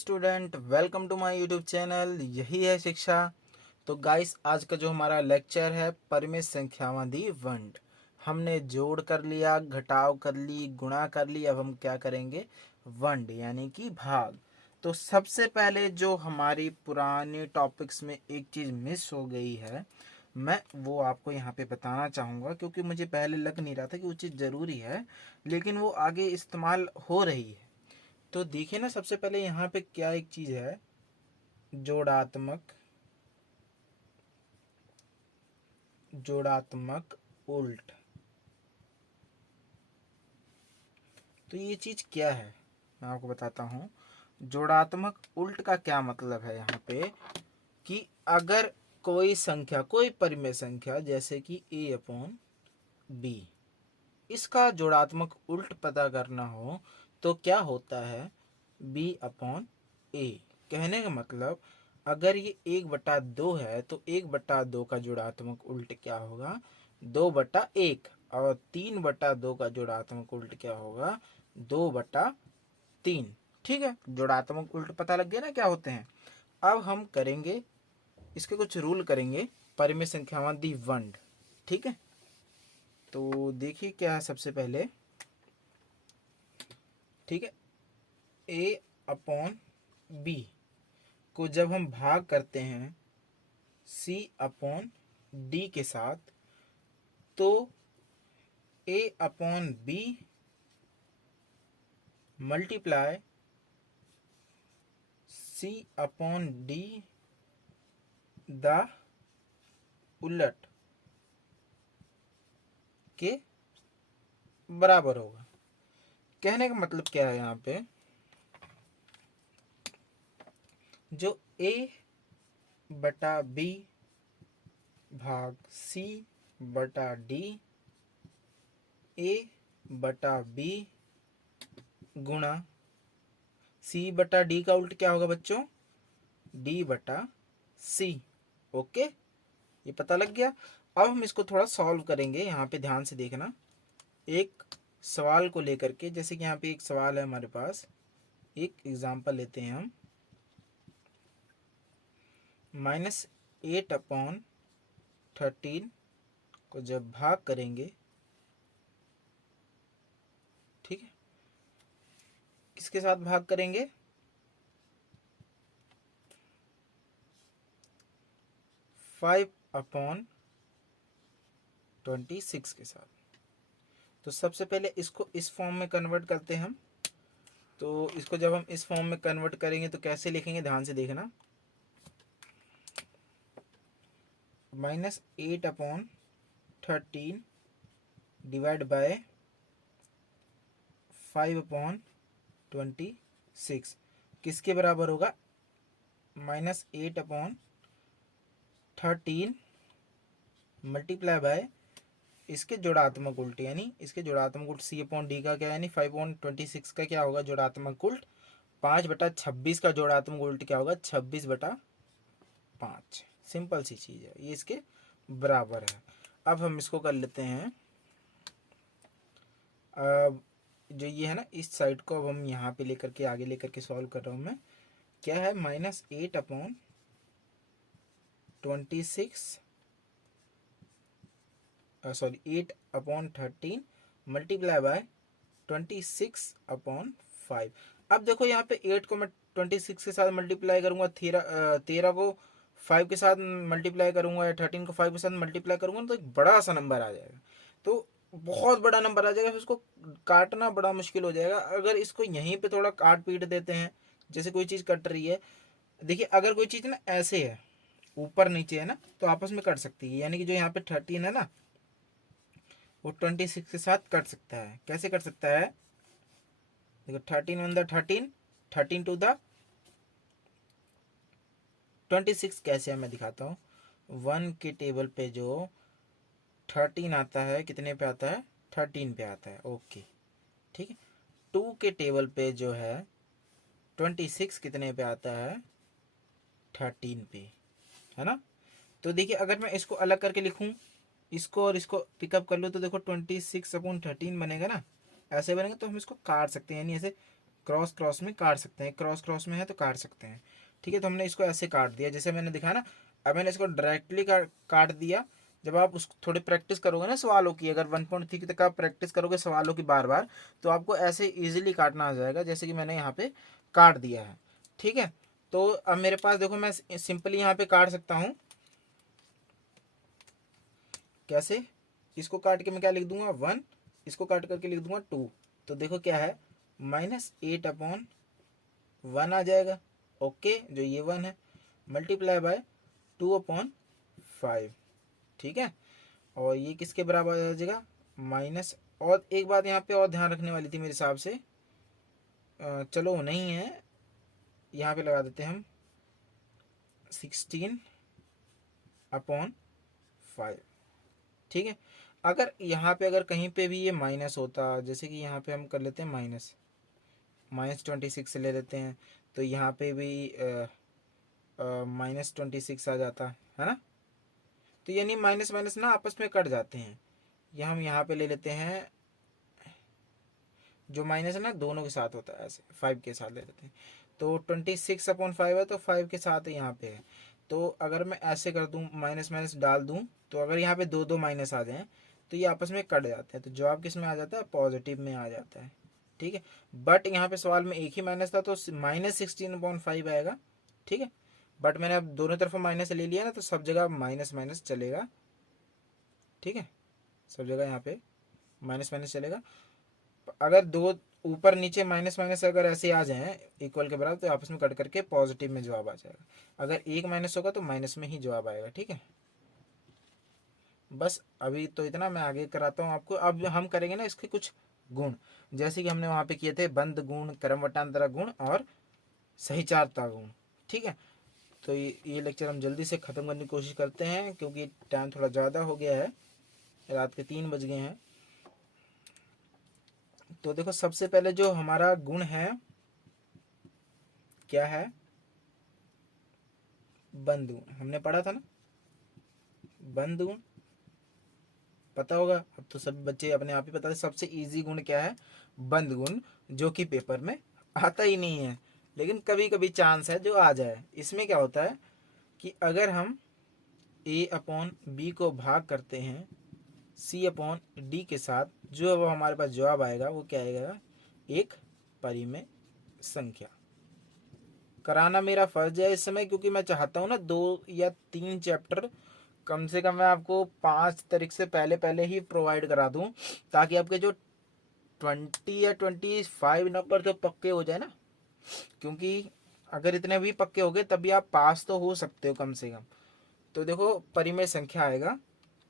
Student, welcome to my YouTube channel. यही है शिक्षा। तो गाइस, आज का जो हमारा लेक्चर है परिमेय संख्यावादी वंड। हमने जोड़ कर लिया, घटाव कर ली, गुणा कर ली। अब हम क्या करेंगे? वंड यानी कि भाग। तो सबसे पहले जो हमारी पुराने टॉपिक्स में एक चीज़ मिस हो गई है, मैं वो आपको यहाँ पे बताना चाहूँगा, क्योंकि मुझे पहले लग नहीं रहा था कि वो चीज़ ज़रूरी है, लेकिन वो आगे इस्तेमाल हो रही है। तो देखिए ना, सबसे पहले यहाँ पे क्या एक चीज है, जोड़ात्मक जोड़ात्मक उल्ट। तो ये चीज क्या है, मैं आपको बताता हूँ। जोड़ात्मक उल्ट का क्या मतलब है यहाँ पे, कि अगर कोई संख्या, कोई परिमेय संख्या जैसे कि a अपॉन बी, इसका जोड़ात्मक उल्ट पता करना हो तो क्या होता है, b अपॉन ए। कहने का मतलब, अगर ये 1/2 है तो 1/2 का जोड़ात्मक उल्ट क्या होगा, 2/1। और 3/2 का जोड़ात्मक उल्ट क्या होगा, 2/3। ठीक है, जोड़ात्मक उल्ट पता लग गया ना क्या होते हैं। अब हम करेंगे इसके कुछ रूल करेंगे, परिमेय संख्यावादी वंड। ठीक है, तो देखिए क्या है सबसे पहले। ठीक है, ए अपॉन बी को जब हम भाग करते हैं सी अपॉन डी के साथ, तो A upon B multiply C upon D द उलट के बराबर होगा। कहने का मतलब क्या है यहाँ पे, जो ए बटा बी भाग सी बटा डी, ए बटा बी गुणा सी बटा डी का उल्ट क्या होगा बच्चों, डी बटा सी। ओके, ये पता लग गया। अब हम इसको थोड़ा सॉल्व करेंगे, यहाँ पे ध्यान से देखना। एक सवाल को लेकर के, जैसे कि यहाँ पे एक सवाल है हमारे पास, एक एग्जांपल लेते हैं हम। -8/13 को जब भाग करेंगे, ठीक है, किसके साथ भाग करेंगे, 5/26 के साथ। तो सबसे पहले इसको इस फॉर्म में कन्वर्ट करते हैं हम। तो इसको जब हम इस फॉर्म में कन्वर्ट करेंगे तो कैसे लिखेंगे, ध्यान से देखना। -8/13 डिवाइड बाय 5/26 किसके बराबर होगा, -8/13 मल्टीप्लाई बाय इसके जोड़ात्मक उल्ट, यानी इसके जोड़ात्मक उल्ट सी अपॉन डी का क्या, यानी 5/26 का क्या होगा जोड़ात्मक उल्ट, 5/26 का जोड़ात्मक उल्ट क्या होगा, 26/5। सिंपल सी चीज़ है, ये इसके बराबर है। अब हम इसको कर लेते हैं। अब जो ये है ना, इस साइड को अब हम यहाँ पे लेकर के, आगे लेकर के सॉल्व कर रहा हूँ मैं। क्या है, -8/26 सॉरी 8/13 मल्टीप्लाई बाय 26/5। अब देखो यहाँ पे 8 को मैं 26 के साथ मल्टीप्लाई करूँगा, 13 को 5 के साथ मल्टीप्लाई करूँगा, या 13 को 5 के साथ मल्टीप्लाई करूँगा, तो एक बड़ा सा नंबर आ जाएगा। तो बहुत बड़ा नंबर आ जाएगा, फिर उसको काटना बड़ा मुश्किल हो जाएगा। अगर इसको यहीं पे थोड़ा काट पीट देते हैं, जैसे कोई चीज़ कट रही है, देखिए अगर कोई चीज़ ना ऐसे है, ऊपर नीचे है ना, तो आपस में कट सकती है। यानी कि जो यहाँ पे 13 है ना, वो 26 के साथ कट सकता है। कैसे कट सकता है, देखो 13 × 13, 13 × 26 कैसे है मैं दिखाता हूँ। 1 के टेबल पे जो 13 आता है, कितने पे आता है, 13 पे आता है। ओके, ठीक है। 2 के टेबल पे जो है 26 कितने पे आता है, 13 पे, है ना। तो देखिए अगर मैं इसको अलग करके लिखूं, इसको और इसको पिकअप कर लो, तो देखो 26/13 बनेगा ना, ऐसे बनेगा। तो हम इसको काट सकते हैं, यानी ऐसे क्रॉस क्रॉस में काट सकते हैं, क्रॉस क्रॉस में है तो काट सकते हैं। ठीक है, तो हमने इसको ऐसे काट दिया जैसे मैंने दिखाया ना। अब मैंने इसको डायरेक्टली काट दिया। जब आप उस थोड़ी प्रैक्टिस करोगे ना सवालों की, अगर 1.3 तक आप प्रैक्टिस करोगे सवालों की बार बार, तो आपको ऐसे इजीली काटना आ जाएगा जैसे कि मैंने यहाँ पे काट दिया है। ठीक है, तो अब मेरे पास देखो मैं सिंपली यहाँ पे काट सकता हूँ। कैसे? इसको काट के मैं क्या लिख दूंगा 1, इसको काट करके लिख दूंगा 2। तो देखो क्या है, -8/1 आ जाएगा। ओके, जो ये 1 है, मल्टीप्लाई बाय 2/5। ठीक है, और ये किसके बराबर आ जाएगा माइनस। और एक बात यहाँ पे और ध्यान रखने वाली थी मेरे हिसाब से, चलो वो नहीं है, यहाँ पे लगा देते हैं हम 16/5। ठीक है, अगर यहाँ पे अगर कहीं पे भी ये माइनस होता, जैसे कि यहाँ पे हम कर लेते हैं -26 ले लेते हैं, तो यहाँ पे भी -26 आ जाता है ना। तो यानी माइनस माइनस ना आपस में कट जाते हैं। ये हम यहाँ पे ले लेते हैं, जो माइनस है ना दोनों के साथ होता है, ऐसे 5 के साथ ले लेते हैं। तो 26/5 है, तो 5 के साथ यहाँ पे है। तो अगर मैं ऐसे कर दूँ, माइनस माइनस डाल दूँ, तो अगर यहाँ पे दो दो माइनस आ जाएँ तो ये आपस में कट जाते हैं, तो जवाब किस में आ जाता है, पॉजिटिव में आ जाता है। ठीक है, बट यहाँ पे सवाल में एक ही माइनस था तो -16/5 आएगा। ठीक है, बट मैंने अब दोनों तरफ माइनस ले लिया ना, तो सब जगह माइनस माइनस चलेगा। ठीक है, सब जगह यहाँ पे माइनस माइनस चलेगा। अगर दो ऊपर नीचे माइनस माइनस अगर ऐसे आ जाएं इक्वल के बराबर, तो आपस में कट करके पॉजिटिव में जवाब आ जाएगा। अगर एक माइनस होगा तो माइनस में ही जवाब आएगा। ठीक है, बस अभी तो इतना, मैं आगे कराता हूँ आपको। अब हम करेंगे ना इसके कुछ गुण, जैसे कि हमने वहाँ पे किए थे बंद गुण, क्रम वटांतरा गुण और सहीचारता गुण। ठीक है, तो ये लेक्चर हम जल्दी से ख़त्म करने की कोशिश करते हैं, क्योंकि टाइम थोड़ा ज़्यादा हो गया है, रात के 3 बज गए हैं। तो देखो सबसे पहले जो हमारा गुण है क्या है, बंद गुण, हमने पढ़ा था ना बंद गुण, पता होगा। अब तो सभी बच्चे अपने आप ही पता है सबसे इजी गुण क्या है, बंद गुण, जो कि पेपर में आता ही नहीं है, लेकिन कभी कभी चांस है जो आ जाए। इसमें क्या होता है कि अगर हम a/b को भाग करते हैं c/d के साथ, जो वो हमारे पास जवाब आएगा वो क्या आएगा, एक परिमेय संख्या। कराना मेरा फर्ज है इस समय, क्योंकि मैं चाहता हूँ ना 2 या 3 चैप्टर कम से कम मैं आपको 5 तारीख से पहले पहले ही प्रोवाइड करा दूँ, ताकि आपके जो 20 या 25 नंबर तो पक्के हो जाए ना। क्योंकि अगर इतने भी पक्के हो गए तभी आप पास तो हो सकते हो कम से कम। तो देखो परिमेय संख्या आएगा,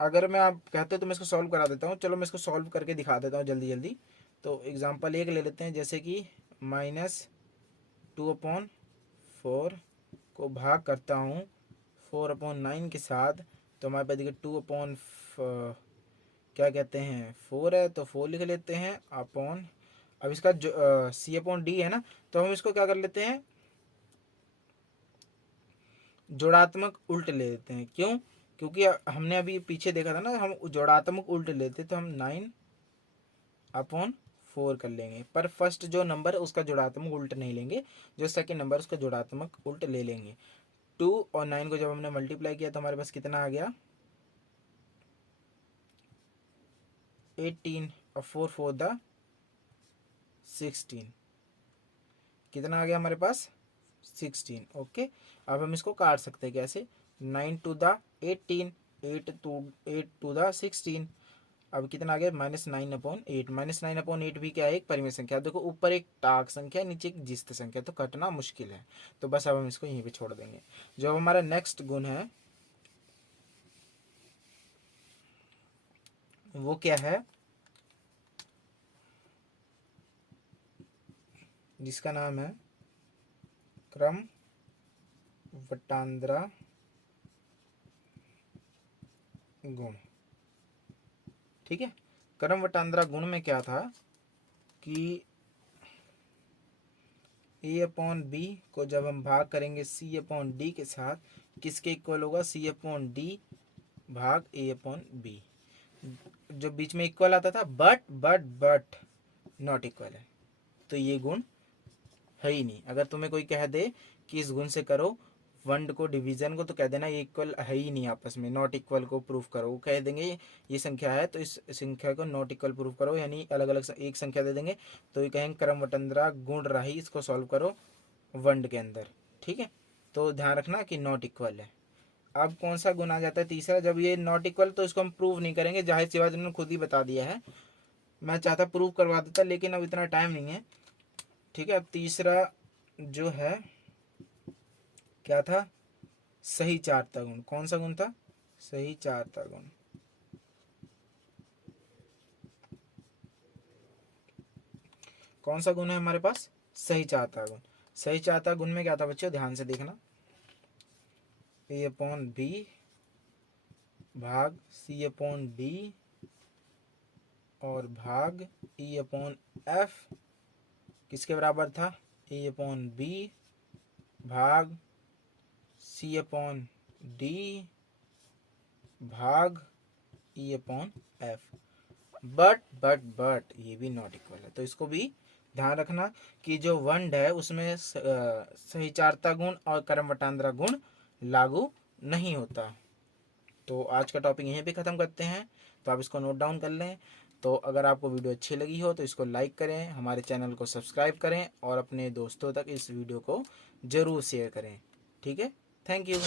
अगर मैं आप कहते हो तो मैं इसको सॉल्व करा देता हूँ। चलो मैं इसको सॉल्व करके दिखा देता हूँ जल्दी जल्दी। तो एग्जांपल एक ले लेते हैं, जैसे कि -2/4 को भाग करता हूँ 4/9 के साथ, तो हमारे पास देखिए 2 क्या कहते हैं 4 है, तो 4 लिख लेते हैं अपॉन। अब इसका जो c/d है ना, तो हम इसको क्या कर लेते हैं, जोड़ात्मक उल्ट ले लेते हैं। क्यों? क्योंकि हमने अभी पीछे देखा था ना, हम जोड़ात्मक उल्ट लेते तो हम 9/4 कर लेंगे, पर फर्स्ट जो नंबर है उसका जोड़ात्मक उल्ट नहीं लेंगे, जो सेकंड नंबर उसका जोड़ात्मक उल्ट ले लेंगे। 2 और 9 को जब हमने मल्टीप्लाई किया तो हमारे पास कितना आ गया, 18 और 4 4 द 16, कितना आ गया हमारे पास 16। ओके, अब हम इसको काट सकते हैं कैसे, 9 2 द 18, 8 2 द 16। अब कितना आ गया -9/8। -9/8 भी क्या है, एक परिमेय संख्या। देखो ऊपर एक टाक संख्या, नीचे एक जिस्त संख्या, तो कटना मुश्किल है। तो बस अब हम इसको यहीं पे छोड़ देंगे। जो हमारा नेक्स्ट गुण है वो क्या है, जिसका नाम है क्रम वटांद्रा गुण। ठीक है, क्रम वटांद्रा गुण में क्या था कि a/b को जब हम भाग करेंगे c/d के साथ, किसके इक्वल होगा, c/d भाग a/b। जो बीच में इक्वल आता था, बट नॉट इक्वल है, तो ये गुण है ही नहीं। अगर तुम्हें कोई कह दे कि इस गुण से करो वंड को, डिवीजन को, तो कह देना ये इक्वल है ही नहीं आपस में, नॉट इक्वल को प्रूफ करो। वो कह देंगे ये संख्या है तो इस संख्या को नॉट इक्वल प्रूफ करो, यानी अलग अलग एक संख्या दे देंगे तो ये कहेंगे क्रम वटंद्रा गुण राही, इसको सॉल्व करो वंड के अंदर। ठीक है, तो ध्यान रखना कि नॉट इक्वल है। अब कौन सा गुण आ जाता है तीसरा, जब ये नॉट इक्वल तो इसको हम प्रूव नहीं करेंगे, जाहिर सी बात उन्होंने खुद ही बता दिया है। मैं चाहता प्रूव करवा देता लेकिन अब इतना टाइम नहीं है। ठीक है, अब तीसरा जो है क्या था, सही चारता गुण। कौन सा गुण था, सही चारता गुण। कौन सा गुण है हमारे पास, सही चारता गुण। सही चारता गुण में क्या था बच्चों, ध्यान से देखना, ए अपॉन बी भाग सी अपॉन डी और भाग ई अपॉन एफ किसके बराबर था, ए अपॉन बी भाग सी अपॉन डी भाग ई अपॉन एफ। बट ये भी नॉट इक्वल है, तो इसको भी ध्यान रखना कि जो वंड है उसमें सही चारता गुण और कर्म वटांद्रा गुण लागू नहीं होता। तो आज का टॉपिक यहीं पे ख़त्म करते हैं, तो आप इसको नोट डाउन कर लें। तो अगर आपको वीडियो अच्छी लगी हो तो इसको लाइक करें, हमारे चैनल को सब्सक्राइब करें और अपने दोस्तों तक इस वीडियो को ज़रूर शेयर करें। ठीक है, थैंक यू।